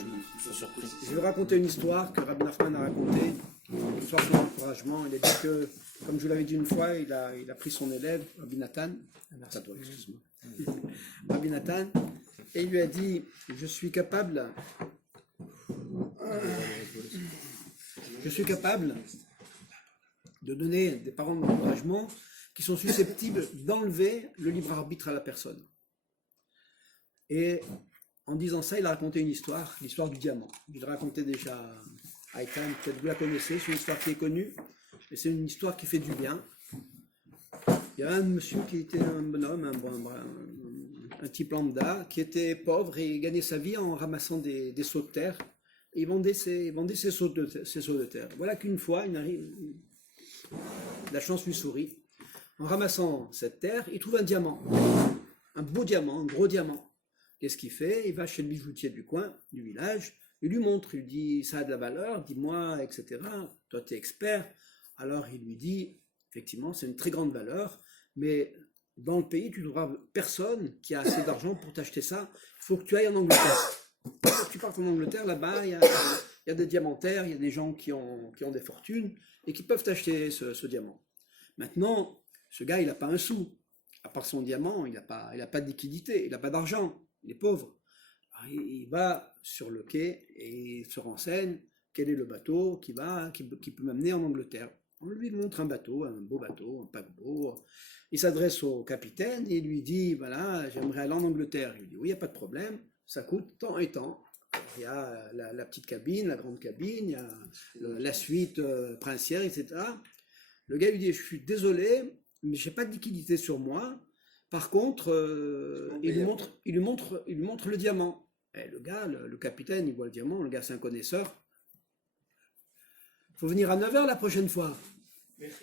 Je vais vous raconter une histoire que Rabbi Nachman a racontée, une histoire de encouragement. Il a dit que, comme je vous l'avais dit une fois, il a pris son élève, Rabbi Nathan, Rabbi Nathan, et il lui a dit, je suis capable de donner des paroles d'encouragement qui sont susceptibles d'enlever le libre arbitre à la personne. Et en disant ça, il a raconté une histoire, l'histoire du diamant. Je l'ai raconté déjà à Ethan, peut-être vous la connaissez, c'est une histoire qui est connue, et c'est une histoire qui fait du bien. Il y a un monsieur qui était un bonhomme, un type lambda, qui était pauvre et gagnait sa vie en ramassant des seaux de terre. Et il vendait ses seaux de terre. Voilà qu'une fois, la chance lui sourit. En ramassant cette terre, il trouve un diamant, un beau diamant, un gros diamant. Qu'est-ce qu'il fait? Il va chez le bijoutier du coin, du village, il lui montre, il lui dit ça a de la valeur, dis-moi, etc. Toi tu es expert. Alors il lui dit, effectivement, c'est une très grande valeur, mais dans le pays, tu ne trouveras personne qui a assez d'argent pour t'acheter ça. Il faut que tu ailles en Angleterre. Quand tu pars en Angleterre, là-bas, il y a des diamantaires, il y a des gens qui ont des fortunes et qui peuvent t'acheter ce diamant. Maintenant, ce gars, il n'a pas un sou. À part son diamant, il n'a pas de liquidité, il n'a pas d'argent. Il est pauvre. Alors, il va sur le quai et il se renseigne quel est le bateau qui peut m'amener en Angleterre. On lui montre un bateau, un beau bateau, un paquebot. Il s'adresse au capitaine et il lui dit, voilà, j'aimerais aller en Angleterre. Il lui dit, oui, il n'y a pas de problème, ça coûte tant et tant. Il y a la petite cabine, la grande cabine, il y a la suite princière, etc. Le gars lui dit, je suis désolé, mais je n'ai pas de liquidité sur moi. Par contre, il lui montre le diamant. Et le gars, le capitaine, il voit le diamant, le gars c'est un connaisseur. Il faut venir à 9h la prochaine fois.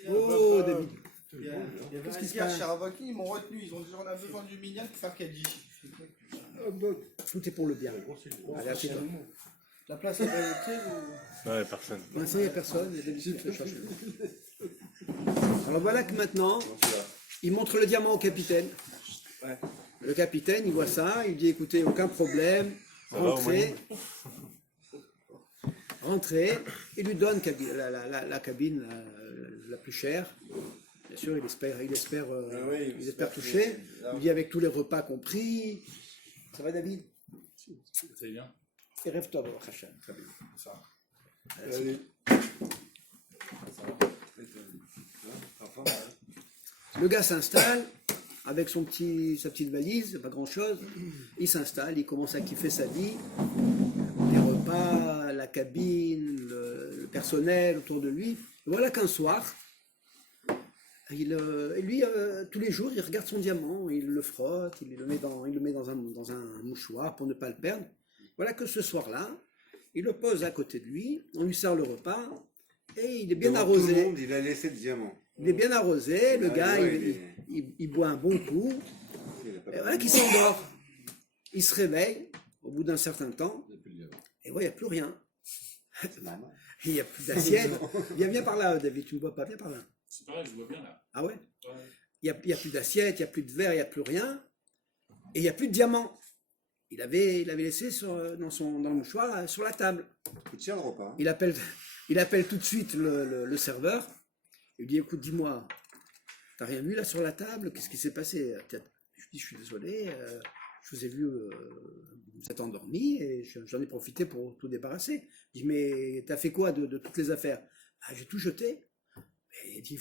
Oh, David. Il y avait un gars chez Ravaki, ils m'ont retenu, ils ont dit on a besoin du minyan pour faire Kaddish. Tout est pour le bien. Allez, assieds-toi. La place est prise ou... Ouais, personne. Pour l'instant, il n'y a personne, il y a d'habitude qui cherche. Alors voilà que maintenant, il montre le diamant au capitaine. Le capitaine, il voit ça, il dit écoutez, aucun problème, rentrez, il lui donne la cabine la plus chère. Bien sûr, il espère toucher. Il dit avec tous les repas compris. Ça va, David? C'est bien. Et rêve-toi, Hachem. Très bien. Ça. Le gars s'installe avec sa petite valise, pas grand-chose. Il s'installe, il commence à kiffer sa vie. Les repas, la cabine, le personnel autour de lui. Et voilà qu'un soir, tous les jours, il regarde son diamant, il le frotte, il le met dans un mouchoir pour ne pas le perdre. Voilà que ce soir-là, il le pose à côté de lui, on lui sert le repas, et il est bien arrosé. Tout le monde, il a laissé le diamant. Il est bien arrosé, le gars, il boit un bon coup, et voilà qu'il s'endort. Il se réveille, au bout d'un certain temps, et voilà, il n'y a plus rien. Il n'y a plus d'assiette. Viens par là, David, tu ne me vois pas, viens par là. C'est pareil, je vois bien là. Ah ouais? Il n'y a plus d'assiette, il n'y a plus de verre, il n'y a plus rien, et il n'y a plus de diamant. Il avait laissé dans le mouchoir sur la table. Il tient le repas. Il appelle tout de suite le serveur. Il lui dit écoute, dis-moi, t'as rien vu là sur la table? Qu'est-ce qui s'est passé? Je lui dis je suis désolé, je vous ai vu, vous êtes endormi et j'en ai profité pour tout débarrasser. Je dis mais t'as fait quoi de toutes les affaires? Ah, j'ai tout jeté. Et il dit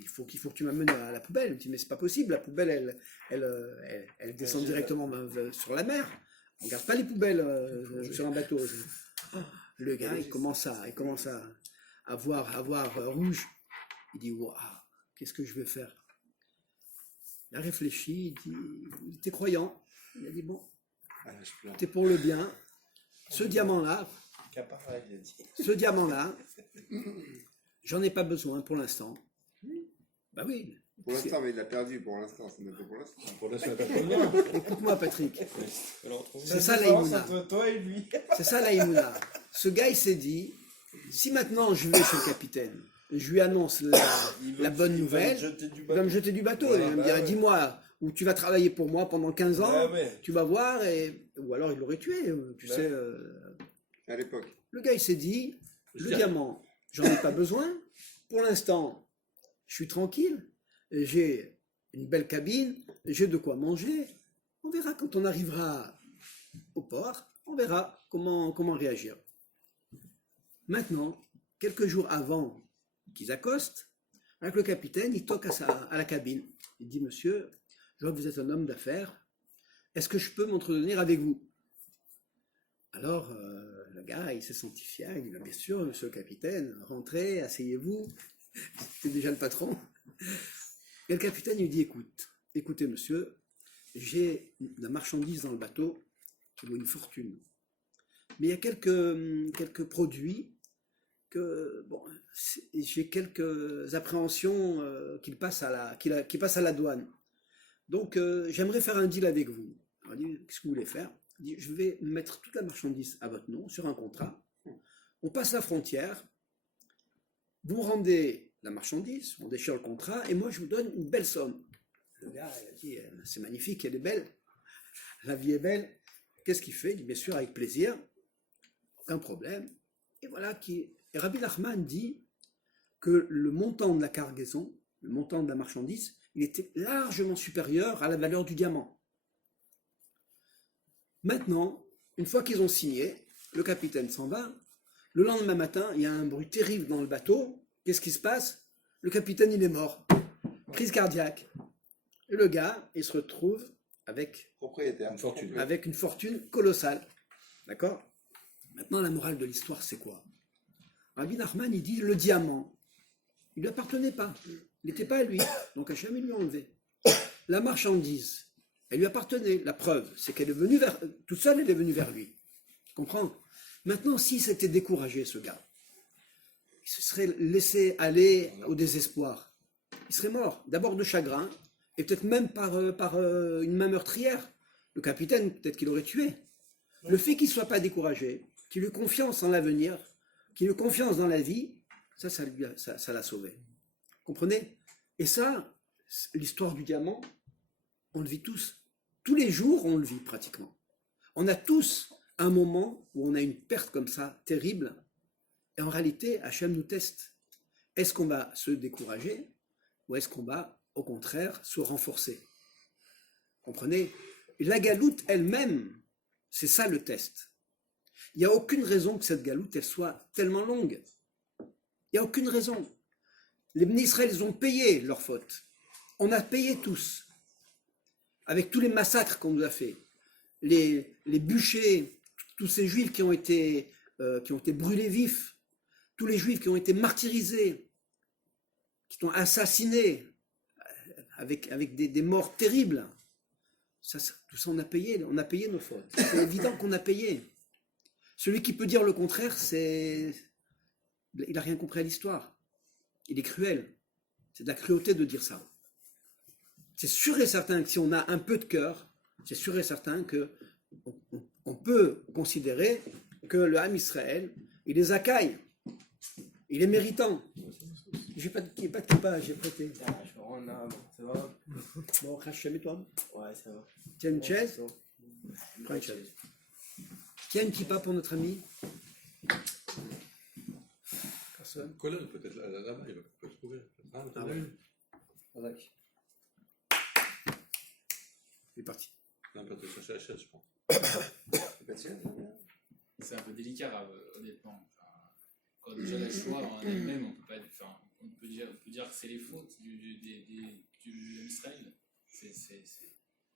il faut que tu m'amènes à la poubelle. Il me dit mais c'est pas possible, la poubelle elle descend directement sur la mer. On garde pas les poubelles sur un bateau. Le gars il commence à voir rouge. Il dit waouh, qu'est-ce que je vais faire? Il a réfléchi, il était croyant. Il a dit bon, c'était pour le bien. Ce diamant-là, j'en ai pas besoin pour l'instant. Bah oui. Pour l'instant, mais il l'a perdu pour l'instant. C'est même pas pour l'instant. Pour l'instant, il n'y a pas de Écoute-moi, Patrick. C'est ça l'Aïmouna. Entre toi et lui. C'est ça l'Aïmouna. Ce gars, il s'est dit, si maintenant je vais chez le capitaine, je lui annonce la bonne nouvelle, il va me jeter du bateau. Il va me dire, dis-moi, où tu vas travailler pour moi pendant 15 ans, tu vas voir, ou alors il l'aurait tué, tu sais. À l'époque. Le gars, il s'est dit, le Je- diamant, j'en ai pas besoin. Pour l'instant, je suis tranquille. J'ai une belle cabine, j'ai de quoi manger. On verra quand on arrivera au port, on verra comment réagir. Maintenant, quelques jours avant qu'ils accostent, avec le capitaine, il toque à la cabine. Il dit, monsieur, je vois que vous êtes un homme d'affaires. Est-ce que je peux m'entretenir avec vous? Alors, le gars, il s'est senti fier. Il dit, bien sûr, monsieur le capitaine, rentrez, asseyez-vous. C'était déjà le patron. Et le capitaine lui dit, écoutez, monsieur, j'ai de la marchandise dans le bateau qui vaut une fortune. Mais il y a quelques produits que, bon, j'ai quelques appréhensions qui passent à la douane. Donc, j'aimerais faire un deal avec vous. Alors, il dit, qu'est-ce que vous voulez faire? Il dit, je vais mettre toute la marchandise à votre nom sur un contrat. On passe la frontière. Vous rendez la marchandise, on déchire le contrat, et moi, je vous donne une belle somme. Le gars, il a dit, c'est magnifique, elle est belle. La vie est belle. Qu'est-ce qu'il fait? Il dit, bien sûr, avec plaisir. Aucun problème. Et voilà et Rabbi Nachman dit que le montant de la cargaison, le montant de la marchandise, il était largement supérieur à la valeur du diamant. Maintenant, une fois qu'ils ont signé, le capitaine s'en va. Le lendemain matin, il y a un bruit terrible dans le bateau. Qu'est-ce qui se passe? Le capitaine, il est mort. Crise cardiaque. Et le gars, il se retrouve avec Propriétaire. Une fortune. avec une fortune colossale. D'accord? Maintenant, la morale de l'histoire, c'est quoi? Rabbi Nachman, il dit, le diamant, il ne lui appartenait pas. Il n'était pas à lui. Donc Hachem, il lui a enlevé. La marchandise, elle lui appartenait. La preuve, c'est qu'elle est venue toute seule, elle est venue vers lui. Tu comprends? Maintenant, s'il s'était découragé, ce gars, il se serait laissé aller au désespoir. Il serait mort, d'abord de chagrin, et peut-être même par une main meurtrière. Le capitaine, peut-être qu'il aurait tué. Le fait qu'il ne soit pas découragé, qu'il ait confiance en l'avenir, qu'il ait confiance dans la vie, ça l'a sauvé. Comprenez? Et ça, l'histoire du diamant, on le vit tous. Tous les jours, on le vit pratiquement. On a tous un moment où on a une perte comme ça, terrible, et en réalité, Hachem nous teste. Est-ce qu'on va se décourager ou est-ce qu'on va, au contraire, se renforcer? Comprenez? Et la galoute elle-même, c'est ça le test. Il n'y a aucune raison que cette galoute elle soit tellement longue. Il n'y a aucune raison. Les Bnei Israël, ils ont payé leurs fautes. On a payé tous. Avec tous les massacres qu'on nous a fait. Les bûchers, tous ces juifs qui ont été brûlés vifs, tous les juifs qui ont été martyrisés, qui sont assassinés avec des morts terribles. Tout ça, on a payé nos fautes. C'est évident qu'on a payé. Celui qui peut dire le contraire, il n'a rien compris à l'histoire. Il est cruel. C'est de la cruauté de dire ça. C'est sûr et certain que si on a un peu de cœur, c'est sûr et certain qu'on peut considérer que le Ham Israël, il est zakai, il est méritant. J'ai pas de kippa, j'ai prêté. Je me rends là, ça va? Bon, Hachem et toi. Ouais, ça va. Tiens une chaise. Prends une chaise. Qui a une kippa pour notre ami? Personne. Colonne, peut-être là-bas, il peut trouver. Ah oui. Avec. Il est parti. Non, peut-être chercher la chaise, je pense. C'est pas tienne, C'est un peu délicat, honnêtement. Enfin, quand déjà la Shoah en elle-même, on peut dire que c'est les fautes du Israël.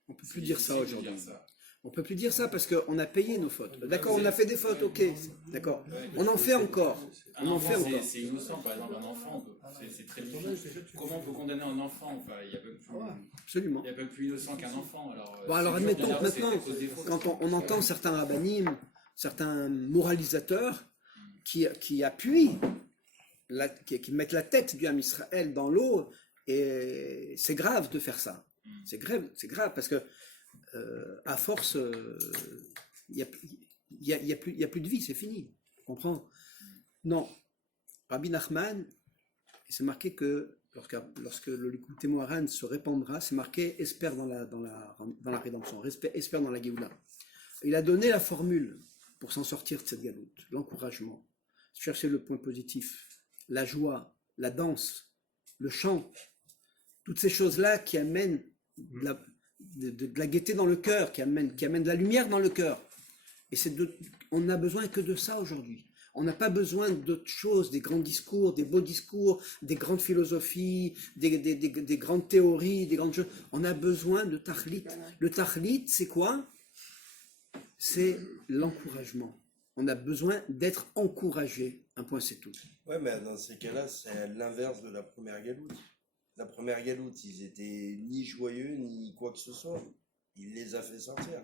On peut plus dire ça difficile de aujourd'hui. dire ça. On peut plus dire ça parce qu'on a payé nos fautes. D'accord, on a fait des fautes, ok. D'accord. On en fait encore. Un On en fait enfant, encore. c'est innocent, par exemple, un enfant, c'est très difficile. Comment on peut condamner un enfant? Enfin, il Absolument. n'y a pas plus innocent qu'un enfant. Alors, Bon, alors c'est dur de admettons dire que que c'est maintenant, à cause des fautes. quand on entend certains rabbinim, certains moralisateurs qui appuient, qui mettent la tête du Ham Israël dans l'eau, et c'est grave de faire ça. C'est grave parce que à force, il y a plus de vie, c'est fini. Tu comprends? Non. Rabbi Nachman, c'est marqué que lorsque le Likutei Moharan se répandra, c'est marqué espère dans la rédemption, espère dans la Géoula. Il a donné la formule. pour s'en sortir de cette galoute, l'encouragement, chercher le point positif, la joie, la danse, le chant, toutes ces choses-là qui amènent de la gaieté dans le cœur, qui amènent de la lumière dans le cœur. Et on n'a besoin que de ça aujourd'hui. On n'a pas besoin d'autres choses, des grands discours, des beaux discours, des grandes philosophies, des grandes théories, des grandes choses. On a besoin de tahlit. Le tahlit, c'est quoi? C'est l'encouragement. On a besoin d'être encouragé. Un point, c'est tout. Ouais, mais dans ces cas-là, c'est l'inverse de la première galoute. La première galoute, ils étaient ni joyeux, ni quoi que ce soit. Il les a fait sortir.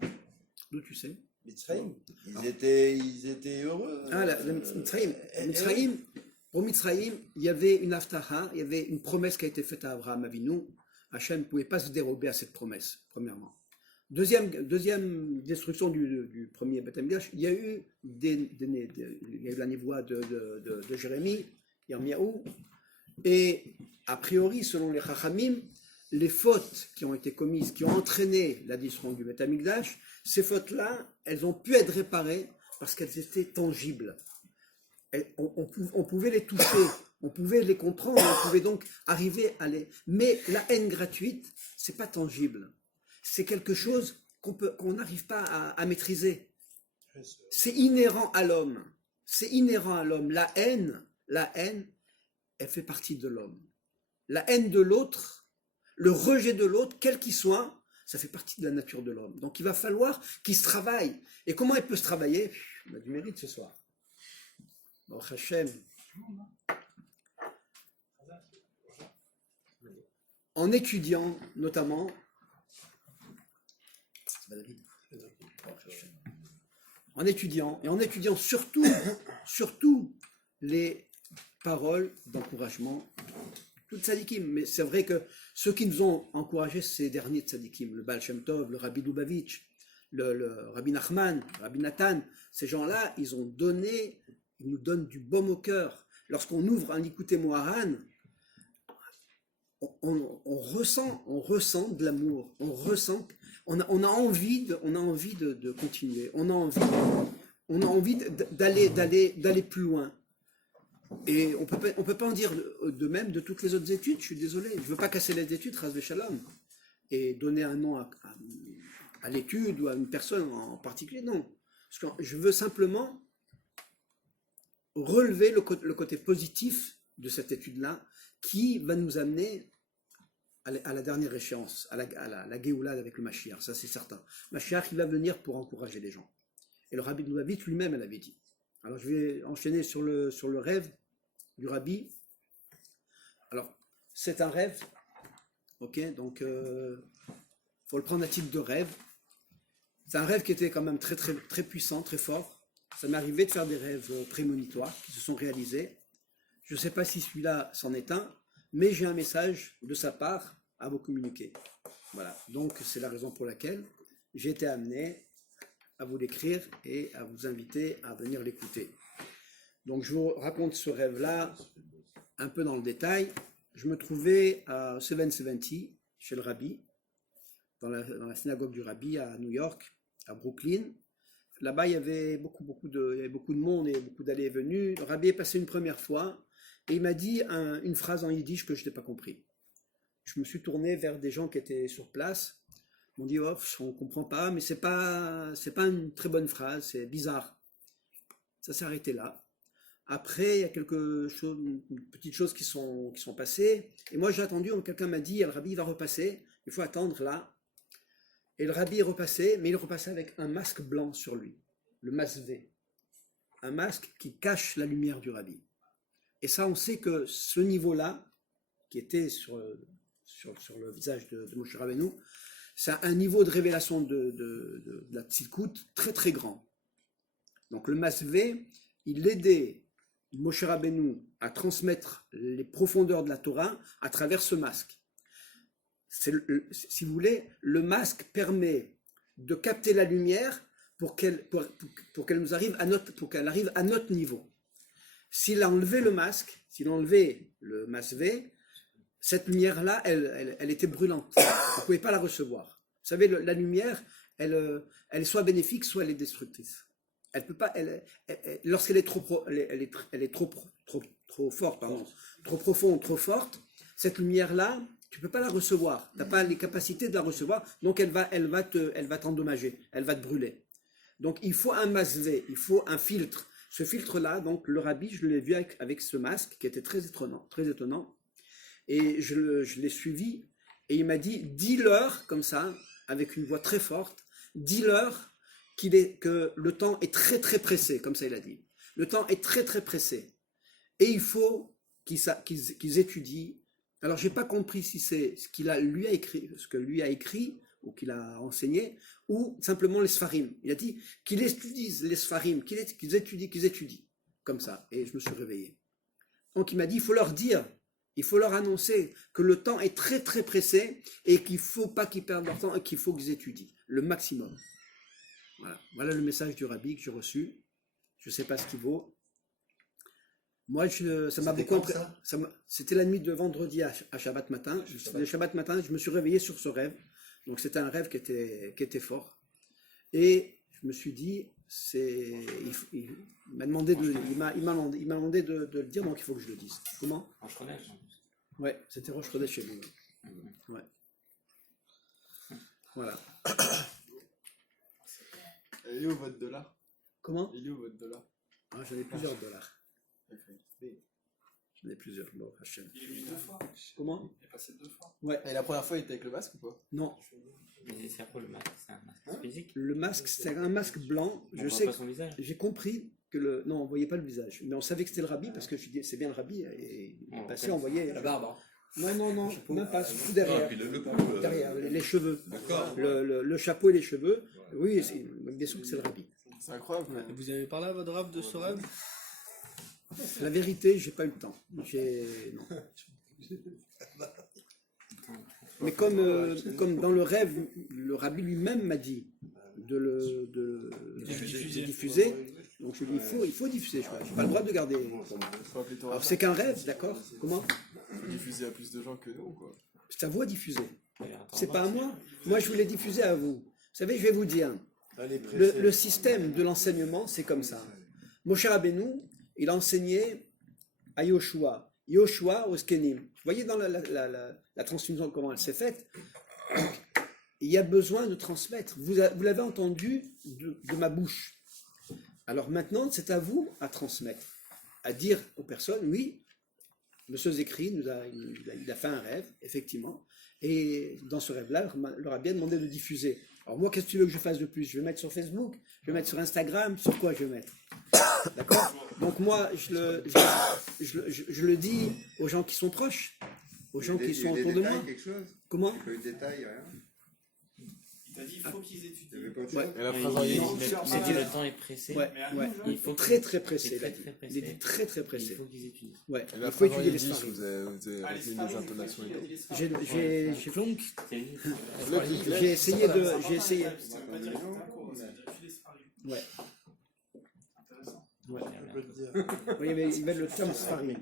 D'où tu sais? Mitzrayim. Ils étaient heureux. Mitzrayim, pour Mitzrayim, il y avait une aftaha, il y avait une promesse qui a été faite à Abraham Avinu. Hachem ne pouvait pas se dérober à cette promesse, premièrement. Deuxième destruction du premier Beth Amikdash, il y a eu la névoie de Jérémie, Yirmiyahu, et a priori, selon les Chachamim, les fautes qui ont été commises, qui ont entraîné la destruction du Beth Amikdash, ces fautes-là, elles ont pu être réparées parce qu'elles étaient tangibles. On pouvait les toucher, on pouvait les comprendre, on pouvait donc arriver à les... Mais la haine gratuite, c'est pas tangible. C'est quelque chose qu'on n'arrive pas à maîtriser. C'est inhérent à l'homme. C'est inhérent à l'homme. La haine, elle fait partie de l'homme. La haine de l'autre, le rejet de l'autre, quel qu'il soit, ça fait partie de la nature de l'homme. Donc il va falloir qu'il se travaille. Et comment il peut se travailler? On a du mérite ce soir. Bon, Hachem. En étudiant notamment, en étudiant surtout les paroles d'encouragement, tout tzadikim. Mais c'est vrai que ceux qui nous ont encouragés, ces derniers tzadikim, le Baal Shem Tov, le Rabbi Lubavitch, le Rabbi Nachman, le Rabbi Nathan, ces gens-là, ils nous donnent du baume au cœur. Lorsqu'on ouvre un Likutei Moharan, on ressent de l'amour, on a envie de continuer, on a envie d'aller plus loin. Et on peut pas en dire de même de toutes les autres études, je suis désolé, je veux pas casser les études, Chas v'Shalom, et donner un nom à l'étude ou à une personne en particulier, non. Parce que je veux simplement relever le côté positif de cette étude-là, qui va nous amener à la dernière échéance, à la Géoula avec le Mashiach, ça c'est certain. Mashiach, il va venir pour encourager les gens. Et le Rabbi Lubavitch lui-même, elle avait dit. Alors je vais enchaîner sur le rêve du Rabbi. Alors, c'est un rêve, ok, donc faut le prendre à titre de rêve. C'est un rêve qui était quand même très, très, très puissant, très fort. Ça m'est arrivé de faire des rêves prémonitoires qui se sont réalisés. Je ne sais pas si celui-là s'en est un, mais j'ai un message de sa part à vous communiquer. Voilà, donc c'est la raison pour laquelle j'ai été amené à vous l'écrire et à vous inviter à venir l'écouter. Donc je vous raconte ce rêve-là un peu dans le détail. Je me trouvais à 770 chez le Rabbi, dans la synagogue du Rabbi à New York, à Brooklyn. Là-bas, il y avait beaucoup de monde et beaucoup d'allées et venues. Le Rabbi est passé une première fois et il m'a dit une phrase en yiddish que je n'ai pas compris. Je me suis tourné vers des gens qui étaient sur place. Ils m'ont dit, oh, on ne comprend pas, mais c'est pas une très bonne phrase, c'est bizarre. Ça s'est arrêté là. Après, il y a petites choses qui sont passées. Et moi, j'ai attendu, quelqu'un m'a dit, le Rabbi va repasser, il faut attendre là. Et le Rabbi est repassé, mais il est repassé avec un masque blanc sur lui, le masvé. Un masque qui cache la lumière du Rabbi. Et ça, on sait que ce niveau-là, qui était sur le visage de Moshe Rabbeinu, c'est un niveau de révélation de la tzidkout très très grand. Donc le masvé, il aidait Moshe Rabbeinu à transmettre les profondeurs de la Torah à travers ce masque. Si vous voulez, le masque permet de capter la lumière pour qu'elle nous arrive pour qu'elle arrive à notre niveau. S'il a enlevé le masque, s'il a enlevé le masvé, cette lumière-là, elle était brûlante. On ne pouvait pas la recevoir. Vous savez, la lumière, elle est soit bénéfique, soit elle est destructrice. elle peut pas, lorsqu'elle est elle est trop forte, pardon, trop profonde, trop forte, cette lumière-là, tu peux pas la recevoir. Tu n'as pas les capacités de la recevoir, donc elle va t'endommager, elle va te brûler. Donc il faut un masvé, il faut un filtre. Ce filtre-là, donc le rabbi, je l'ai vu avec ce masque qui était très étonnant, et je l'ai suivi, et il m'a dit, dis-leur comme ça, avec une voix très forte, dis-leur que le temps est très très pressé, comme ça il a dit. Le temps est très très pressé. Et il faut qu'ils étudient. Alors j'ai pas compris si c'est ce lui a écrit, ce que lui a écrit, ou qu'il a enseigné, ou simplement les Sfarim. Il a dit qu'ils étudient les Sfarim, qu'ils étudient, comme ça. Et je me suis réveillé. Donc il m'a dit, il faut leur dire, il faut leur annoncer que le temps est très très pressé et qu'il ne faut pas qu'ils perdent leur temps et qu'il faut qu'ils étudient le maximum. Voilà le message du rabbi que j'ai reçu. Je ne sais pas ce qu'il vaut. Moi, ça m'a beaucoup impressionné. C'était la nuit de vendredi à Shabbat matin. Le Shabbat matin, je me suis réveillé sur ce rêve. Donc c'était un rêve qui était fort. Et je me suis dit, il m'a demandé il m'a demandé de le dire, donc il faut que je le dise. Comment? Rosh Chodesh. Ouais, c'était Rosh Chodesh chez lui. Ouais. Voilà. Et il est où votre dollar? Comment? Il est où votre dollar? J'en ai plusieurs dollars. J'en ai plusieurs. Bon, Hachem. Il est venu 2 fois. Comment? Il est passé 2 fois. Ouais. Et la première fois, il était avec le masque ou pas? Non. Mais c'est quoi le masque? C'est un masque physique? Le masque, c'est un masque blanc. On Je voit sais pas que son visage. j'ai compris que non, on voyait pas le visage, mais on savait que c'était le rabbi parce que je dis c'est bien le rabbi et il est passé, on voyait la barbe. Non, même pas, tout derrière. Derrière, les cheveux. D'accord. Le chapeau et les cheveux. Oui, bien sûr que c'est le rabbi. C'est incroyable. Ouais. Et vous avez parlé à votre rave de ce rêve? La vérité, j'ai pas eu le temps. Non. Mais comme dans le rêve, le rabbi lui-même m'a dit de diffuser. Donc je lui dis, il faut diffuser. Je n'ai pas le droit de garder. Alors c'est qu'un rêve, d'accord? Comment? Diffuser à plus de gens que nous, quoi. C'est à vous à diffuser. C'est pas à moi. Moi, je voulais diffuser à vous. Vous savez, je vais vous dire, le système de l'enseignement, c'est comme ça. Moshe Rabbeinu, il a enseigné à Yoshua au Skenim. Vous voyez dans la transmission comment elle s'est faite. Il y a besoin de transmettre. Vous l'avez entendu de ma bouche. Alors maintenant, c'est à vous à transmettre, à dire aux personnes, oui, Monsieur Zekri il a fait un rêve, effectivement, et dans ce rêve-là, il leur a bien demandé de diffuser. Alors moi, qu'est-ce que tu veux que je fasse de plus? Je vais mettre sur Facebook, je vais mettre sur Instagram, sur quoi je vais mettre? D'accord? Donc moi, je le dis aux gens qui sont proches, aux gens qui sont autour de moi. Comment? Le détail, rien. Il t'a dit, il faut qu'ils étudient. Ouais. Et la Il phrase en a dit yiddish. le temps est pressé. Ouais, ouais. Il faut Très très pressé. très, Il a dit. très pressé. Il est dit très très Il pressé. faut qu'ils étudient. Ouais. Et Il la faut phrase en étudier les yiddish, Sfarim. vous avez retenu les intonations et tout. J'ai donc C'est lui. j'ai essayé de Ça veut pas dire que c'est un cours, ça veut dire que tu laisses parler. ouais. Intéressant. Ouais. Oui, mais il met le terme Sfarim.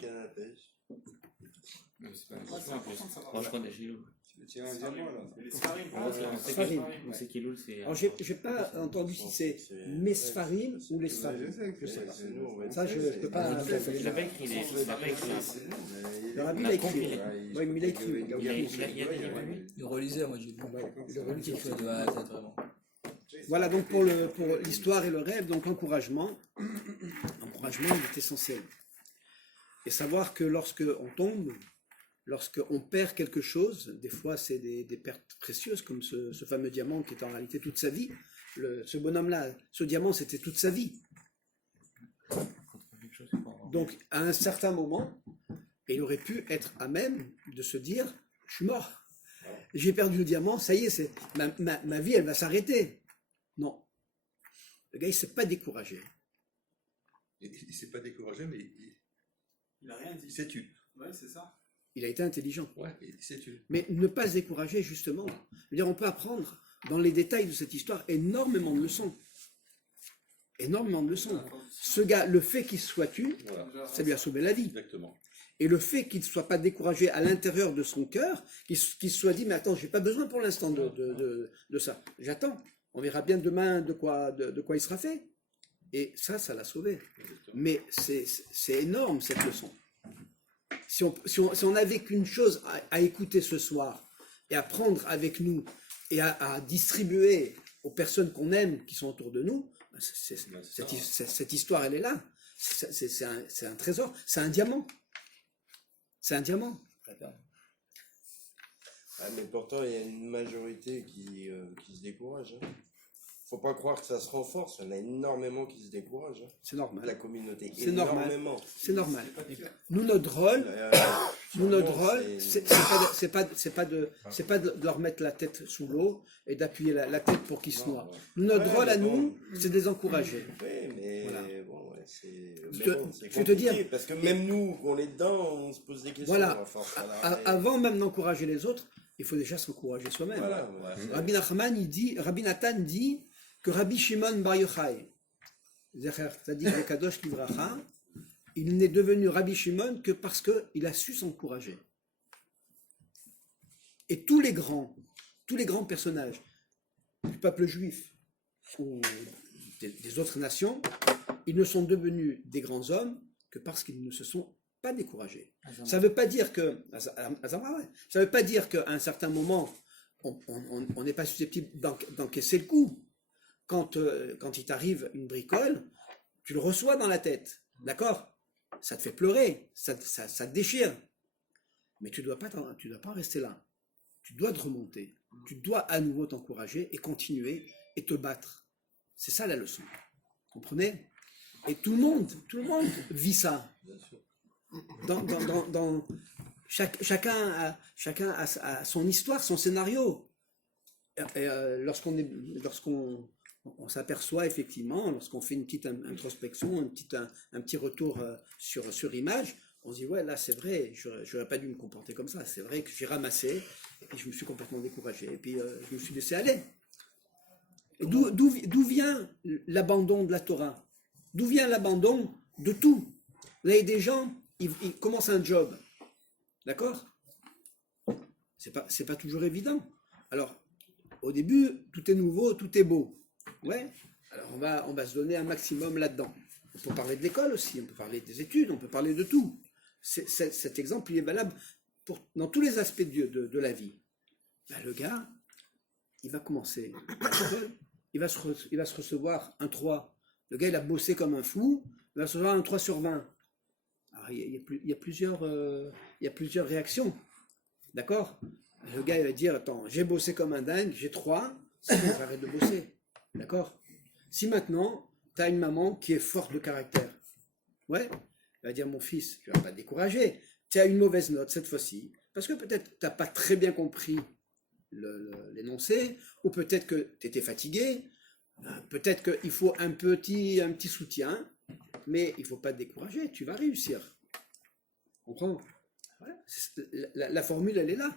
C'est pas simple. Rosh Chodesh, il est où? Tiens, un diamant là. Et les Sfarim, On sait qu'il est où, c'est. Alors j'ai pas entendu si c'est mes Sfarim ou les Sfarim. Je sais pas. Ça je peux pas. Il n'a pas écrit les. Il n'a pas écrit. Le rabbi il a écrit. Oui, mais il a écrit. Il y a des livres, lui. Il relisait, moi j'ai vu. Il relisait quelque chose de A à Z, vraiment. Voilà donc pour l'histoire et le rêve, donc l'encouragement. L'encouragement il est essentiel. Et savoir que lorsqu'on tombe, lorsqu'on perd quelque chose, des fois c'est des pertes précieuses, comme ce fameux diamant qui est en réalité toute sa vie. Ce bonhomme-là, ce diamant, c'était toute sa vie. Donc à un certain moment, il aurait pu être à même de se dire, je suis mort. J'ai perdu le diamant, ça y est, ma vie, elle va s'arrêter. Non. Le gars, il ne s'est pas découragé. Il ne s'est pas découragé, mais il a rien dit. il s'est tu. Ouais, c'est ça. Il a été intelligent. Ouais, il s'est tu. Mais ne pas se décourager, justement. Je veux dire, on peut apprendre dans les détails de cette histoire énormément de leçons. Énormément de leçons. Ce gars, le fait qu'il soit tué, Voilà, ça lui a sauvé la vie. exactement. Et le fait qu'il ne soit pas découragé à l'intérieur de son cœur, qu'il se soit dit, mais attends, je n'ai pas besoin pour l'instant de ça. J'attends. On verra bien demain de quoi il sera fait. Et ça l'a sauvé. Mais c'est énorme cette leçon. Si on n'avait qu'une chose à écouter ce soir et à prendre avec nous et à distribuer aux personnes qu'on aime qui sont autour de nous, cette histoire elle est là. C'est un trésor, c'est un diamant. C'est un diamant. Ah, mais pourtant, il y a une majorité qui se décourage. Faut pas croire que ça se renforce. Il y en a énormément qui se découragent. C'est normal. La communauté. C'est normal. Énormément. C'est normal. Nous, notre rôle, c'est pas de leur mettre la tête sous l'eau et d'appuyer la tête pour qu'ils se noient. Notre rôle à nous, c'est de les encourager. Oui, mais Voilà. bon, ouais, c'est Je vais te dire, parce que même nous, on est dedans, on se pose des questions. voilà, à force, voilà. avant même d'encourager les autres, il faut déjà s'encourager soi-même. Voilà, ouais. Rabbi Nathan dit que Rabbi Shimon Bar Yochai, Zecher Tzadik Vekadosh Livracha, il n'est devenu Rabbi Shimon que parce qu'il a su s'encourager. Et tous les grands personnages du peuple juif ou des autres nations, ils ne sont devenus des grands hommes que parce qu'ils ne se sont pas découragés. Ça ne veut pas dire que, ça veut pas dire qu'à un certain moment, on n'est pas susceptible d'encaisser le coup. Quand il t'arrive une bricole, tu le reçois dans la tête, d'accord? Ça te fait pleurer, ça te déchire. Mais tu ne dois pas rester là. Tu dois te remonter. Tu dois à nouveau t'encourager et continuer et te battre. C'est ça la leçon. Comprenez? Et tout le monde vit ça. Chacun a son histoire, son scénario. Et lorsqu'on s'aperçoit effectivement, lorsqu'on fait une petite introspection, un petit retour sur image, on se dit ouais, là c'est vrai, j'aurais pas dû me comporter comme ça. C'est vrai que j'ai ramassé et puis je me suis complètement découragé et puis je me suis laissé aller. Et d'où vient l'abandon de la Torah? D'où vient l'abandon de tout? Vous avez des gens, ils commencent un job, d'accord? C'est pas toujours évident. Alors, au début, tout est nouveau, tout est beau. Ouais. Alors, on va se donner un maximum là-dedans. On peut parler de l'école aussi, on peut parler des études, on peut parler de tout. Cet exemple, il est valable dans tous les aspects de la vie. Ben, le gars, il va commencer l'école, il va se recevoir un 3. Le gars, il a bossé comme un fou, il va se recevoir un 3 sur 20. Alors, il y a plusieurs réactions. D'accord? Le gars, il va dire, attends, j'ai bossé comme un dingue, j'ai 3, c'est bon, j'arrête de bosser. D'accord? Si maintenant, tu as une maman qui est forte de caractère, ouais, elle va dire, mon fils, tu ne vas pas te décourager, tu as une mauvaise note cette fois-ci, parce que peut-être tu n'as pas très bien compris l'énoncé, ou peut-être que tu étais fatigué, peut-être qu'il faut un petit soutien, mais il ne faut pas te décourager, tu vas réussir. Comprends? Ouais, la formule, elle est là.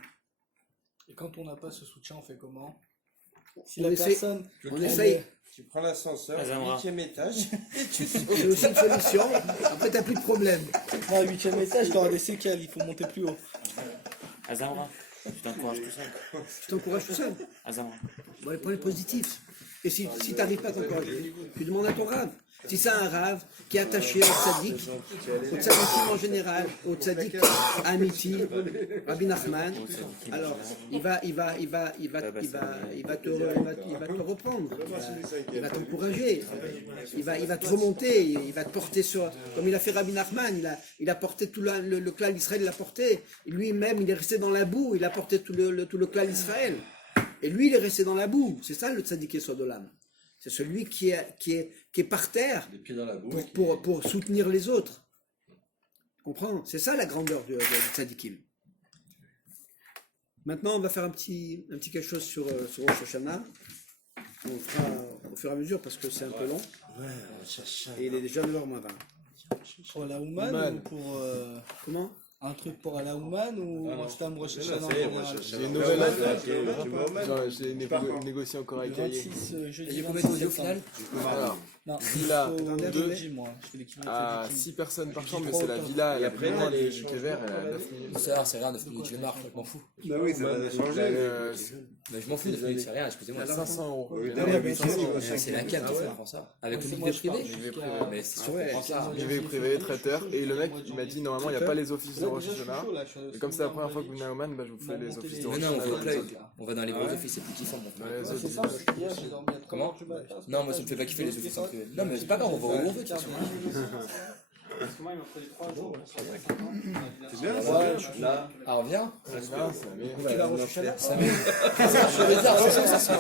Et quand on n'a pas ce soutien, on fait comment? Si On la essaie- personne, On essaye. Tu prends l'ascenseur, Azamra. 8e étage. C'est aussi une solution. Après, tu n'as plus de problème. à 8e étage, tu auras des séquelles, il faut monter plus haut. Azamra, tu t'encourages tout seul. Tu t'encourages tout seul. Azamra. Bon, les points positifs. Et si tu n'arrives pas à t'encourager, tu demandes à ton rave. Si c'est un rave qui est attaché au tzaddik en général, au tzaddik Amiti, Rabbi Nachman, alors il va te reprendre, il va t'encourager, il va te remonter, il va te porter sur, comme il a fait Rabbi Nachman, il a porté tout le clan d'Israël, il l'a porté, lui-même il est resté dans la boue, il a porté tout le clan d'Israël, et lui il est resté dans la boue, c'est ça le tzaddik Yesod Olam. C'est celui qui est par terre Les pieds dans la boue. pour soutenir les autres. Tu comprends? C'est ça la grandeur du tzadikim. Maintenant, on va faire un petit quelque chose sur Rosh Hashanah. On le fera au fur et à mesure parce que c'est un peu long. Et il est déjà 9h20. Pour la Ouman ou pour Comment? un truc pour la Ouman ou un stam Rosh Hashanah en ça y est, général? J'ai une nouvelle affaire. Tu vois, J'ai négocié encore Le avec Yair. Il26 y jeudi a combien de 26 au final? septembre. Alors, Non, Villa Attendez, deux, attendez. moi. Je fais l'équipe à 6 personnes par chambre, mais c'est la villa, Et la après, plus t'as grande les du Quai Vert, elle a 9 minutes. C'est rien, 9 minutes, je le marque, je m'en fous. Bah oui, ça va changer. Mais je m'en fous, 9 minutes, c'est rien, excusez-moi. 500 euros. Oui, Ah ouais, bien sûr. C'est la cave de faire ça. Avec le milieu privé. Mais c'est sûr qu'on prend ça. Je vais privé, traiteur, et le mec il m'a dit normalement il n'y a pas les offices de Rosh Hashanah. Et comme c'est la première fois que vous venez à Oman, bah, je vous fais les offices de Mais Rosh non, on va au Hashanah. club. On va dans les gros offices, c'est plus kiffant. Dans les autres, C'est ça, parce que hier, j'ai dormi à 3 Comment heures du matin. Non, moi ça me fait pas kiffer les offices en privé. Non, mais c'est pas grave, on va où on veut, de toute façon. Parce que moi, il m'a fallu 3 jours pour faire ça. C'est bien, Là, Ah, on vient Tu vas rechercher là Ça met. Je veux dire, franchement, ça sent.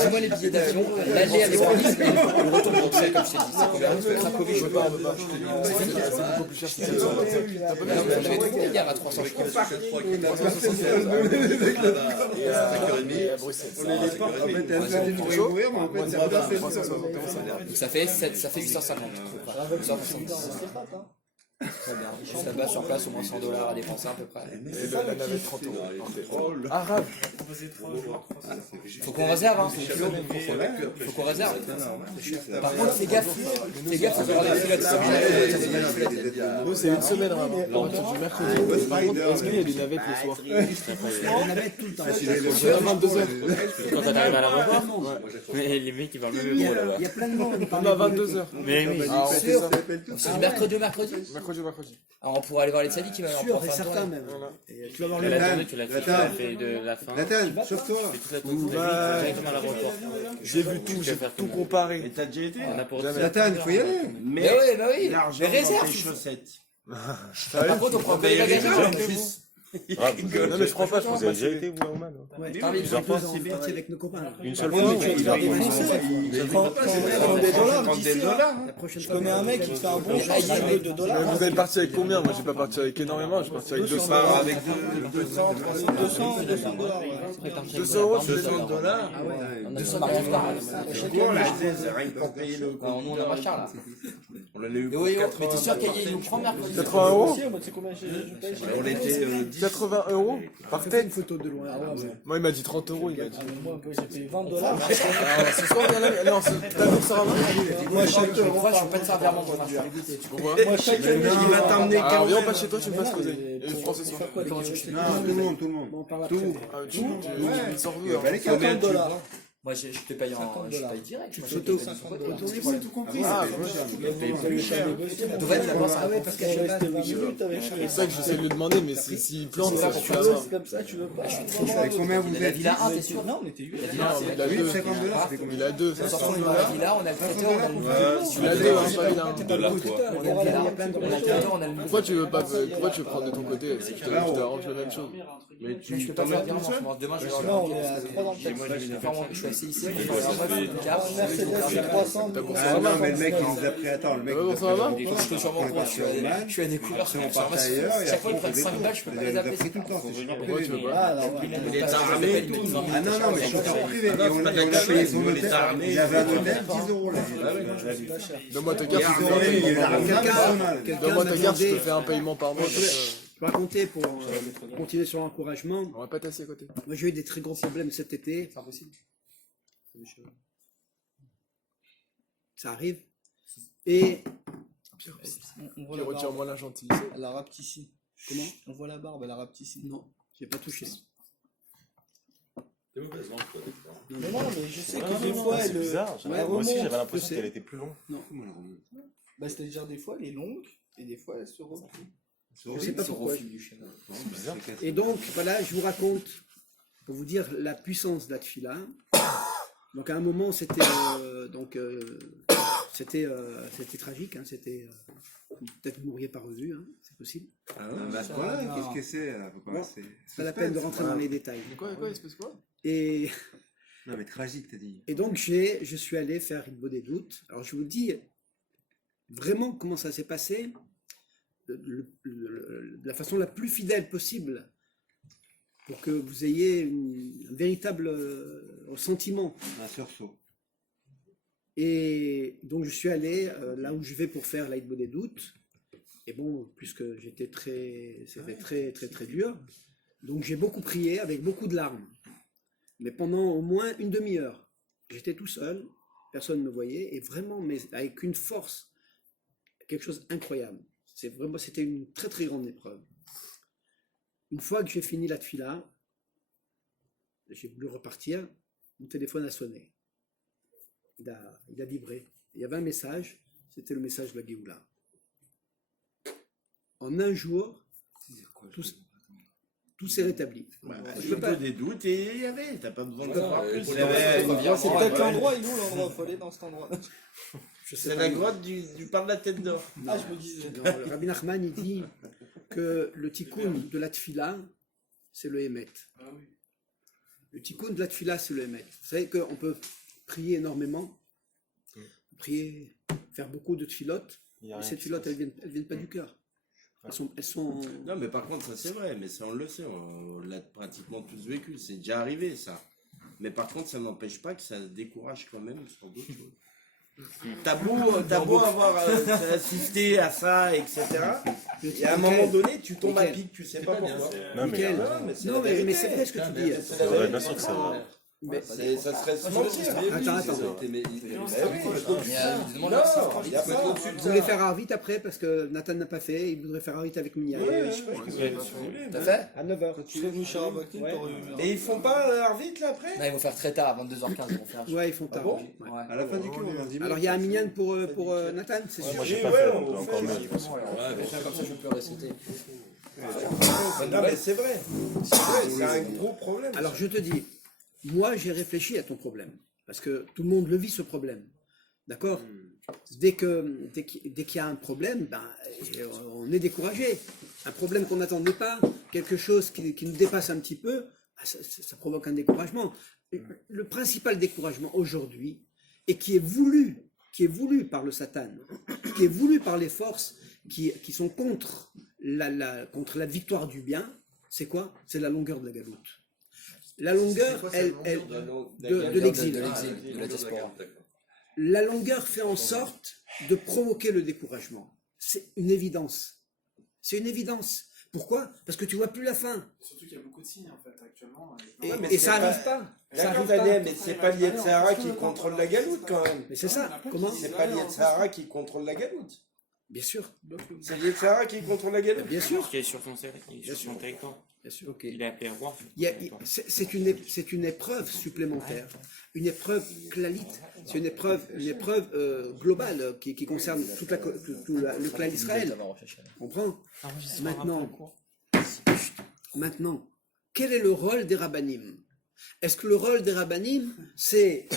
Dis-moi les billets d'avion, l'aller avec Nice et le retour de Bruxelles, comme je t'ai dit. C'est combien Cracovie, je veux pas. c'est beaucoup plus cher, c'est 700 euros. Non, mais j'avais trouvé hier à 300 euros. Et à Bruxelles. on les porte. En fait, elle pourrait mourir, mais en fait, c'est pas fait. 360 euros, ça va. Donc ça fait 850. 850. Très bien. Juste là-bas sur place, au moins 100 $ à dépenser à peu près. Et la navette 30 euros. Arabe. Faut qu'on réserve, hein, c'est le kilo. Faut qu'on réserve. Par contre, fais gaffe, faut faire les filettes. Nous, c'est une semaine vraiment. À partir du mercredi. Par contre, est-ce qu'il y a des navettes le soir? On navette tout le temps. À 22h. Quand on arrive à l'aéroport, mais les mecs ils parlent même Il y hébreu a, là-bas. il y a plein de monde. On est à 22h. Mais oui, Ah, on fait ça. C'est du mercredi au mercredi. Mercredi. Alors on pourrait aller voir les Sadi qui va Sûr, en et faire un certain tour. même. Voilà. Et tu vas voir la le tournée tu l'as fait, tu l'as fait de la fin. Nathan, sauve-toi. Tu fais toute la tournée, tu vas directement à l'aéroport. J'ai vu tout, j'ai tout comparé. t'as déjà été? On a pour Nathan, faut y aller. Mais oui, bah oui. Mais réserve. chaussettes. Par contre, on prend pas les bagages. Non mais je prends pas, je prends pas. été, vous, à Oman? Ouais, Parmi les plusieurs fois, fois, c'est parti avec nos copains. là. Une seule Ouais, fois, tu vas te faire défoncer. Prends des dollars d'ici. La prochaine Je fois, connais un mec qui te fait un bon change de Mais dollars. vous êtes parti avec combien? Moi j'ai pas parti avec énormément, je suis parti avec 200. Avec 200, 200 $. 200 euros, c'est 200 dollars. Ah ouais. 200 $. On l'a acheté, c'est rien que pour payer le Nous on a machin là. On l'avait eu Et pour oui, 80. mais t'es sûr qu'il nous prend mercredi? 80 euros? On était 10. 80 euros par Fais tête? une photo de loin. Ah ouais, ouais. Moi il m'a dit 30 euros, il m'a dit. Moi j'ai payé 20 $. Ce soir, il y en a. Non, t'as vu que ça va? Moi chaque fois je peux pas te faire virement moi. Pourquoi? Il va t'emmener Alors 15 viens pas chez toi, tu me passes causer. Et je prends ce soir. Non, tout le monde. Bon, on parle Tout. après. Ah, tu sors d'où? Bah, les 50 $. Moi je te paye je paye direct. Moi, je te paye Retournez-vous, tout compris. Ah, plus cher. Dovet la bosse. Ah ouais, parce qu'à Shabbat, c'est ça que j'essaie de lui demander, mais s'il plante, ça je suis à ça. Comme ça tu veux pas. Avec combien vous La êtes? Villa 1 t'es sûr? Non on était 8. La Villa 1 Il a Oui, deux. 50 dollars, ça fait combien? Il a deux. on sort dans la Villa, on a le traiteur, on a le Il a deux, hein, pas il a un. on a le traiteur, on a le Pourquoi tu veux prendre de ton côté? Je t'arrange la même chose. Mais je tu peux pas t'en faire mets virement, tout seul? je pense demain je vais on est à 3 dans le texte. Je suis assis ici, T'as pour Ah ça non, mais le mec, il nous a pris. Attends, le mec, Ah ouais, il nous ça a va? pris je suis sur mon compte, je suis à découvert sur mon part ailleurs. chaque fois ils prennent 5 balles, je peux pas les appeler. pris tout le temps. c'est chiant. Pourquoi tu veux pas? Il est armé, tout. Ah non, non, mais je suis en privé. Et on a payé son hôtel. Il avait un hôtel, 10 euros là. Donne-moi ta carte, je Il y te a eu fais Quelqu'un Donne-moi m'a ta carte, je te demandé- fais un paiement par mois. Je peux raconter pour continuer sur l'encouragement. On va pas t'asseoir à côté. Moi, j'ai eu des très gros problèmes cet été. C'est impossible. Ça arrive. Et On voit Puis la retire-moi barbe, la gentille. elle a rapetissé. comment? On voit la barbe, elle a rapetissé. Non, j'ai pas touché. T'es mauvaise langue, toi, des fois. Mais non, mais je sais que des fois C'est elle. bizarre. Ouais, Moi aussi, remonte, j'avais je l'impression sais. qu'elle était plus longue. Bah c'est-à-dire des fois elle est longue et des fois elle se replie. Je sais pas pourquoi. C'est bizarre. Et donc, voilà, je vous raconte, pour vous dire la puissance de la tefila. Donc, à un moment, c'était c'était tragique, hein, c'était peut-être vous m'auriez pas revu, hein, c'est possible. Ah bah voilà, qu'est-ce que c'est là? Faut commencer. C'est pas la peine de rentrer dans les détails. Quoi, il se passe quoi? Et, Non mais tragique, t'as dit. et donc, je suis allé faire une bonne des doutes. Alors, je vous dis vraiment comment ça s'est passé, de la façon la plus fidèle possible, pour que vous ayez un véritable sentiment. Un sursaut. Et donc je suis allé là où je vais pour faire l'Aïd des doutes. Et bon, puisque c'était très dur, donc j'ai beaucoup prié avec beaucoup de larmes. Mais pendant au moins une demi-heure, j'étais tout seul personne ne voyait, et vraiment, mais avec une force, quelque chose d'incroyable. C'était une très très grande épreuve. Une fois que j'ai fini la tfila, j'ai voulu repartir, mon téléphone a sonné. Il a vibré. Il y avait un message, c'était le message de la Géoula. En un jour, tout s'est rétabli. Je peux pas des doutes et il y avait, t'as pas besoin de croire que C'est peut-être l'endroit, il est où l'endroit? Il faut aller dans cet endroit. c'est la grotte du par de la tête d'or. Ah, je me disais. Non, le Rabbi Nachman, il dit que le tikkun de la tfila, c'est le Hémet. Le tikkun de la tfila, c'est le Hémet. Vous savez qu'on peut prier énormément, prier, faire beaucoup de tfilotes, mais ces tfilotes, elles viennent pas du cœur. Elles sont... Non, mais par contre, ça c'est vrai, mais ça on le sait, on l'a pratiquement tous vécu, c'est déjà arrivé ça. Mais par contre, ça n'empêche pas que ça décourage quand même sur d'autres choses. T'as beau avoir assisté à ça, etc. Et à un moment donné, tu tombes à pic, tu sais pas pourquoi. Non, mais c'est vrai ce que tu dis. Ouais, bien sûr que c'est vrai. Mais Ça serait se mentir. attends. Vous voulez faire Arvit après parce que Nathan n'a pas fait, il voudrait faire Arvit avec Minia. T'as fait? À 9h. Quand tu serais venu chez Rabakim, t'aurais eu. Et ils font pas Arvit là après? Non, ils vont faire très tard, 22h15, ils vont faire. Ouais, ils font tard. bon Ouais. À la fin du cours, on a 10 minutes. Alors il y a un minyan pour Nathan, c'est sûr. Moi, j'ai Oui, pas ouais, fait, on donc fait, encore mieux. ouais. de toute façon. Comme ça, je peux réciter. Non, mais c'est vrai. C'est un gros problème. Alors je te dis, moi j'ai réfléchi à ton problème, parce que tout le monde le vit ce problème, d'accord? Dès qu'il y a un problème, ben, on est découragé. Un problème qu'on n'attendait pas, quelque chose qui nous dépasse un petit peu, ben, ça provoque un découragement. Le principal découragement aujourd'hui, et qui est voulu par le Satan, qui est voulu par les forces qui sont contre la victoire du bien, c'est quoi? C'est la longueur de la galoute. La longueur, de l'exil. De la diaspora. La longueur fait en sorte de provoquer le découragement. C'est une évidence. C'est une évidence. Pourquoi? Parce que tu vois plus la fin. Surtout qu'il y a beaucoup de signes en fait actuellement. Et ça n'arrive pas. Ça D'accord, arrive pas. Daniel, mais c'est pas Yetzirah qui contrôle la galoute quand même. Mais c'est ça. Comment? C'est pas Yetzirah qui contrôle la galoute. Bien sûr. C'est Yetzirah qui contrôle la galoute. Bien sûr. Qui est sur son territoire. Bien sûr. Il est appelé roi. C'est une épreuve supplémentaire, une épreuve clalite, c'est une épreuve globale qui concerne tout le clan d'Israël. Comprends? Maintenant, quel est le rôle des rabbanim? Est-ce que le rôle des rabbanim, c'est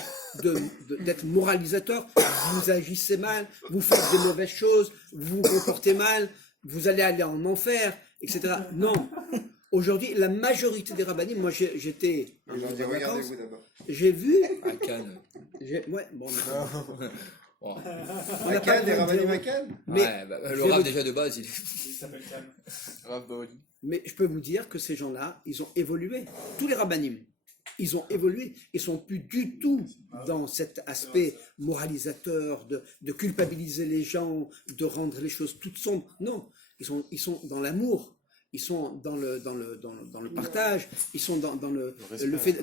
d'être moralisateur? Vous agissez mal, vous faites des mauvaises choses, vous vous comportez mal, vous allez aller en enfer, etc. Non. Aujourd'hui, la majorité des rabbanim, moi j'étais en vacances, j'ai vu. À Cannes. Ouais, bon, Bon. on n'a pas des le rabbinim droit à de dire- Cannes. Mais, Ouais, le rap déjà de base, il est. Il s'appelle Cam. Rav Baoli. mais je peux vous dire que ces gens-là, ils ont évolué. Tous les rabbanim, ils ont évolué. Ils sont plus du tout dans cet aspect moralisateur de culpabiliser les gens, de rendre les choses toutes sombres. Non, ils sont dans l'amour. Ils sont dans le partage, ils sont dans le fait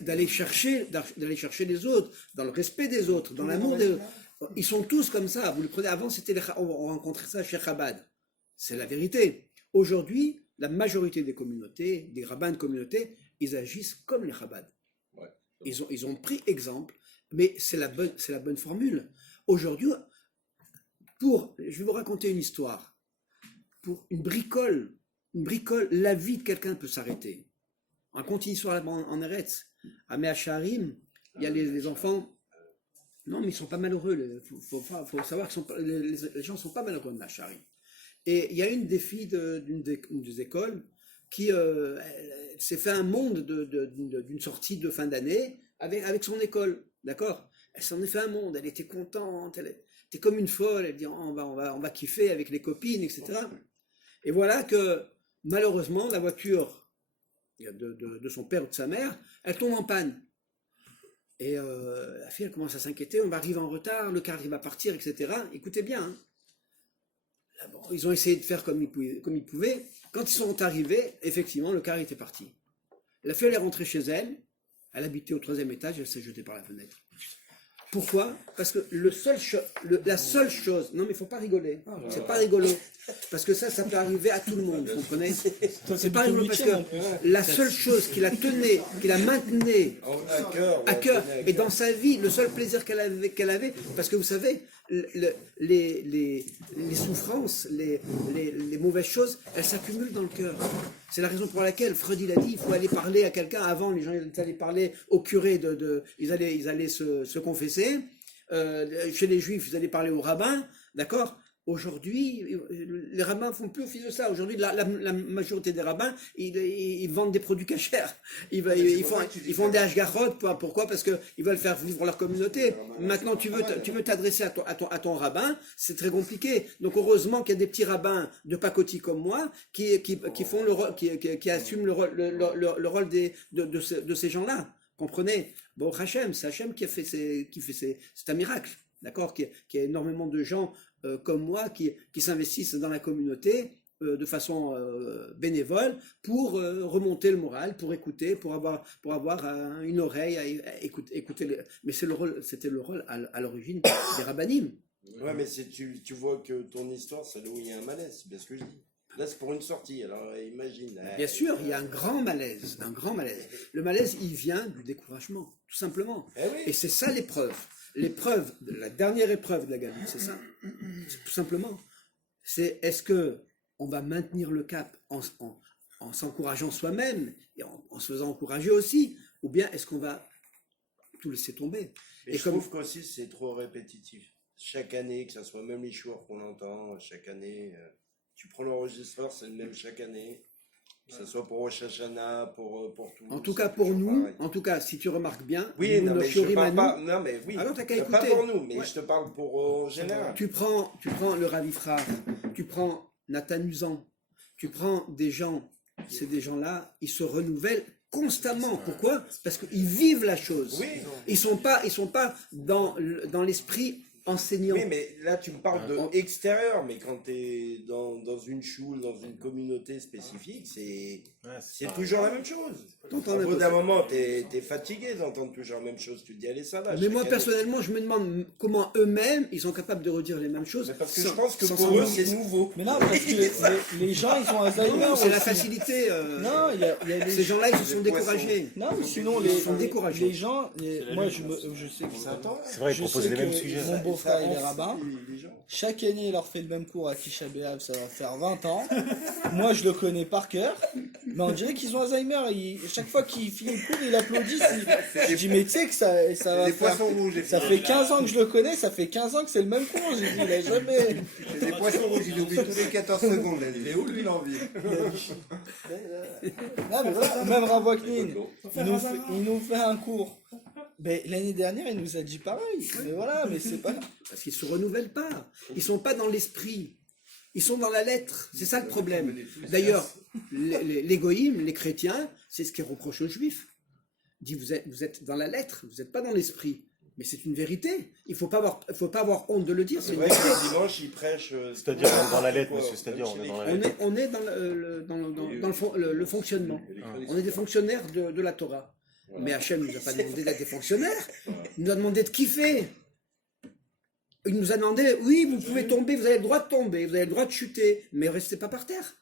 d'aller chercher les autres, dans le respect des autres, dans l'amour des autres. Ils sont tous comme ça. Vous le prenez avant, on rencontrait ça chez Chabad. C'est la vérité. Aujourd'hui, la majorité des communautés, des rabbins de communautés, ils agissent comme les Chabad. Ouais. Ils ont pris exemple, mais c'est la bonne formule. Aujourd'hui, je vais vous raconter une histoire. Pour une bricole, la vie de quelqu'un peut s'arrêter. On continue sur en Eretz. À Me'acharim, il y a les enfants. Non, mais ils sont pas malheureux. Il faut savoir que les gens ne sont pas malheureux de Me'acharim. Et il y a une des filles d'une des écoles qui s'est fait un monde d'une sortie de fin d'année avec son école. D'accord? Elle s'en est fait un monde. Elle était contente. Elle était comme une folle. Elle dit on va kiffer avec les copines, etc. Et voilà que malheureusement, la voiture de son père ou de sa mère, elle tombe en panne. Et la fille, elle commence à s'inquiéter, on va arriver en retard, le car il va partir, etc. Écoutez bien. Hein. Là, bon, ils ont essayé de faire comme ils pouvaient. Quand ils sont arrivés, effectivement, le car était parti. La fille, elle est rentrée chez elle. Elle habitait au 3e étage, elle s'est jetée par la fenêtre. Pourquoi? Parce que la seule chose, non mais il faut pas rigoler, c'est pas rigolo, parce que ça peut arriver à tout le monde, vous comprenez? C'est pas rigolo parce que la seule chose qui la tenait, qui la maintenait à cœur, et dans sa vie, le seul plaisir qu'elle avait, parce que vous savez, les souffrances, les mauvaises choses, elles s'accumulent dans le cœur. C'est la raison pour laquelle Freud il a dit il faut aller parler à quelqu'un. Avant, les gens ils allaient parler au curé, ils allaient se confesser. Chez les juifs, ils allaient parler au rabbin, d'accord? Aujourd'hui, les rabbins font plus office de ça. Aujourd'hui, la majorité des rabbins, ils vendent des produits cachers. Ils font des hashgarot. Pourquoi? Parce qu'ils veulent faire vivre leur communauté. Maintenant, tu veux t'adresser à ton rabbin, c'est très compliqué. Donc, heureusement qu'il y a des petits rabbins de pacotille comme moi qui font le rôle, qui assument le rôle de ces gens-là. Comprenez? Bon, Hachem, c'est Hachem qui fait c'est un miracle. D'accord? Qu'il y a énormément de gens comme moi qui s'investissent dans la communauté de façon bénévole pour remonter le moral, pour écouter, pour avoir une oreille à écouter. Mais c'était le rôle à l'origine des rabbinim. Ouais, mais tu vois que ton histoire, c'est là où il y a un malaise, c'est bien ce que je dis. Là, c'est pour une sortie, alors imagine. Bien sûr, il y a un grand malaise, Le malaise, il vient du découragement, tout simplement. Oui. Et c'est ça l'épreuve. L'épreuve, la dernière épreuve de la Galoute, c'est ça. C'est tout simplement. C'est est-ce que on va maintenir le cap en s'encourageant soi-même et en se faisant encourager aussi, ou bien est-ce qu'on va tout laisser tomber? Et je trouve qu'aussi c'est trop répétitif. Chaque année, que ce soit même les choix qu'on entend, chaque année, tu prends l'enregistreur, c'est le même chaque année. Que ce soit pour Rosh Hashanah, pour tout. En tout cas pour nous, pareil. En tout cas si tu remarques bien, oui, nous, non, mais je parle pas, non mais oui, alors t'as qu'à écouter. Pas pour nous, mais je te parle pour en général. Tu prends le Rav Ifrar, tu prends Nathan Usan, tu prends des gens, c'est des gens-là, ils se renouvellent constamment. Pourquoi? Parce qu'ils vivent la chose. Oui. Ils sont pas dans l'esprit enseignant. Oui, mais là tu me parles de extérieur, mais quand tu es dans une choule, dans une communauté spécifique, c'est toujours la même chose. Au bout d'un moment, tu es fatigué d'entendre toujours la même chose. Tu te dis, allez, ça va. Mais moi, personnellement, je me demande comment eux-mêmes, ils sont capables de redire les mêmes choses. Mais parce que je pense que pour eux, c'est nouveau. Mais non, parce que les gens, ils ont Alzheimer. C'est la facilité. Non, il y a ces gens-là, ils se sont découragés. Non, mais sinon, ils sont découragés. Les gens, moi, je sais que ça. C'est vrai, ils proposent les mêmes sujets. Mon beau-frère, il est rabbin. Chaque année, il leur fait le même cours à Tisha B'Av, ça va faire 20 ans. Moi, je le connais par cœur. Mais on dirait qu'ils ont Alzheimer. Chaque fois qu'il finit le cours, il applaudit. Je dis, mais tu sais que ça va faire... Ça fait 15 ans que je le connais, ça fait 15 ans que c'est le même cours. J'ai dit, il a jamais... C'est des poissons rouges, il oublie tous les 14 secondes. Il est où, lui, l'envie? Non, mais voilà, même Ravoknin, il nous fait un cours. Mais l'année dernière, il nous a dit pareil. Mais voilà, mais c'est pas... Parce qu'ils ne se renouvellent pas. Ils ne sont pas dans l'esprit. Ils sont dans la lettre. C'est ça le problème. D'ailleurs, les goïms, les chrétiens, c'est ce qu'ils reprochent aux juifs. Ils disent, vous êtes dans la lettre, vous n'êtes pas dans l'esprit. Mais c'est une vérité. Il ne faut pas avoir honte de le dire. C'est vrai que dimanche, ils prêchent... C'est-à-dire dans la lettre, monsieur, c'est-à-dire on est dans la lettre. On est dans le fonctionnement. On est des fonctionnaires de la Torah. Voilà. Mais Hachem ne nous a pas demandé d'être des fonctionnaires. Il nous a demandé de kiffer. Il nous a demandé, oui, vous pouvez tomber, vous avez le droit de tomber, vous avez le droit de chuter, mais restez pas par terre.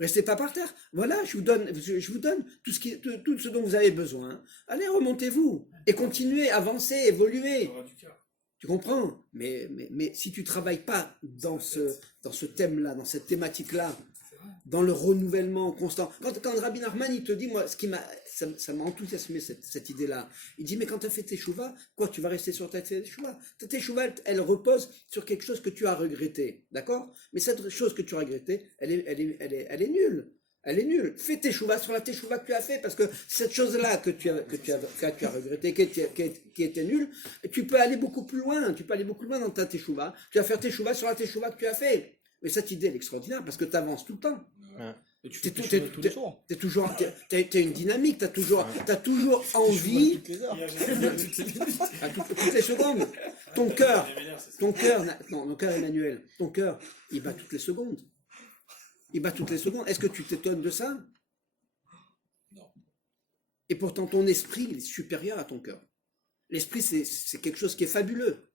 Restez pas par terre. Voilà, je vous donne tout ce dont vous avez besoin. Allez, remontez-vous et continuez, avancez, évoluez. Tu comprends? Mais si tu travailles pas dans ce thème-là, dans cette thématique-là, dans le renouvellement constant. Quand Rabbi Nachman, il te dit, moi, ça m'a enthousiasmé cette idée-là. Il dit, mais quand tu as fait tes chouvas, quoi, tu vas rester sur ta teshuva. Ta teshuva, elle repose sur quelque chose que tu as regretté, d'accord? Mais cette chose que tu as regrettée, elle est nulle. Elle est nulle. Fais tes chouvas sur la teshuva que tu as fait, parce que cette chose-là que tu as regretté, qui était nulle, tu peux aller beaucoup plus loin. Tu peux aller beaucoup plus loin dans ta teshuva. Tu vas faire tes chouvas sur la teshuva que tu as fait. Mais cette idée, elle est extraordinaire parce que tu avances tout le temps. Tu as une dynamique, tu as toujours envie. Toutes les secondes. Ton cœur, Emmanuel, ton cœur, il bat toutes les secondes. Est-ce que tu t'étonnes de ça? Non. Et pourtant, ton esprit, il est supérieur à ton cœur. L'esprit, c'est quelque chose qui est fabuleux.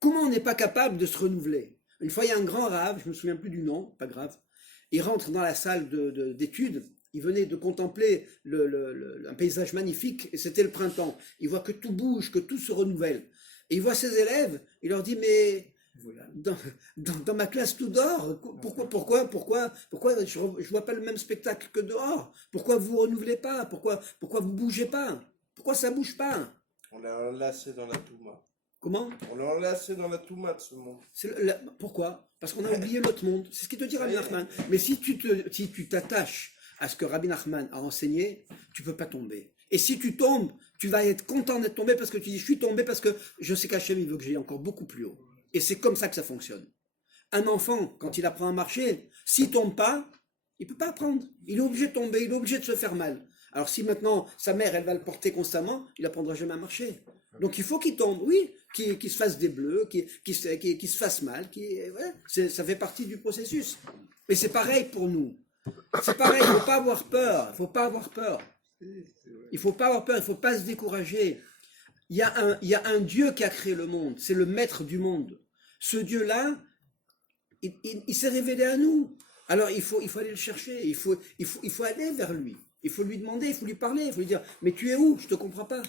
Comment on n'est pas capable de se renouveler? Une fois, il y a un grand rave, je ne me souviens plus du nom, pas grave, il rentre dans la salle d'études, il venait de contempler un paysage magnifique, et c'était le printemps. Il voit que tout bouge, que tout se renouvelle. Et il voit ses élèves, il leur dit, mais dans ma classe tout dort, pourquoi je ne vois pas le même spectacle que dehors? Pourquoi vous ne renouvelez pas? Pourquoi vous ne bougez pas? Pourquoi ça ne bouge pas? On l'a enlacé dans la Touma. Comment? On l'a enlacé dans la Touma de ce monde. Pourquoi? Parce qu'on a oublié notre monde. C'est ce qu'il te dit Rabbi Nachman. Mais si tu t'attaches à ce que Rabbi Nachman a enseigné, tu ne peux pas tomber. Et si tu tombes, tu vas être content d'être tombé parce que tu dis, je suis tombé parce que je sais qu'Hachem, il veut que j'aille encore beaucoup plus haut. Et c'est comme ça que ça fonctionne. Un enfant, quand il apprend à marcher, s'il ne tombe pas, il ne peut pas apprendre. Il est obligé de tomber, il est obligé de se faire mal. Alors si maintenant, sa mère, elle va le porter constamment, il n'apprendra jamais à marcher. Donc il faut qu'il tombe, oui, qu'il se fasse des bleus, qu'il se fasse mal, ça fait partie du processus. Mais c'est pareil pour nous. C'est pareil, il ne faut pas avoir peur. Il ne faut pas avoir peur. Il ne faut pas avoir peur, il ne faut pas se décourager. Il y a un Dieu qui a créé le monde, c'est le maître du monde. Ce Dieu-là, il s'est révélé à nous. Alors il faut aller le chercher, il faut aller vers lui. Il faut lui demander, il faut lui parler, il faut lui dire, mais tu es où? Je ne te comprends pas.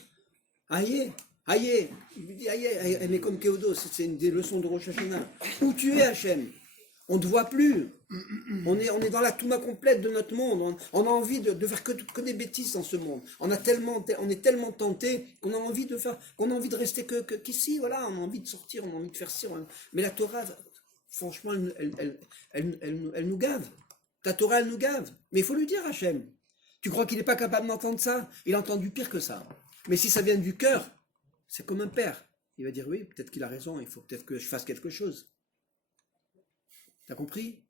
Aïe. Il lui dit, aïe, mais comme Kéodo, c'est une des leçons de Rosh Hashanah. Où tu es, Hachem? On ne te voit plus. On est dans la Touma complète de notre monde. On a envie de faire que des bêtises dans ce monde. On est tellement tenté qu'on a envie de rester qu'ici. Voilà, on a envie de sortir, on a envie de faire ci. Mais la Torah, franchement, elle nous gave. Ta Torah, elle nous gave. Mais il faut lui dire, Hachem. Tu crois qu'il n'est pas capable d'entendre ça? Il a entendu pire que ça. Mais si ça vient du cœur, c'est comme un père. Il va dire, oui, peut-être qu'il a raison, il faut peut-être que je fasse quelque chose. T'as compris?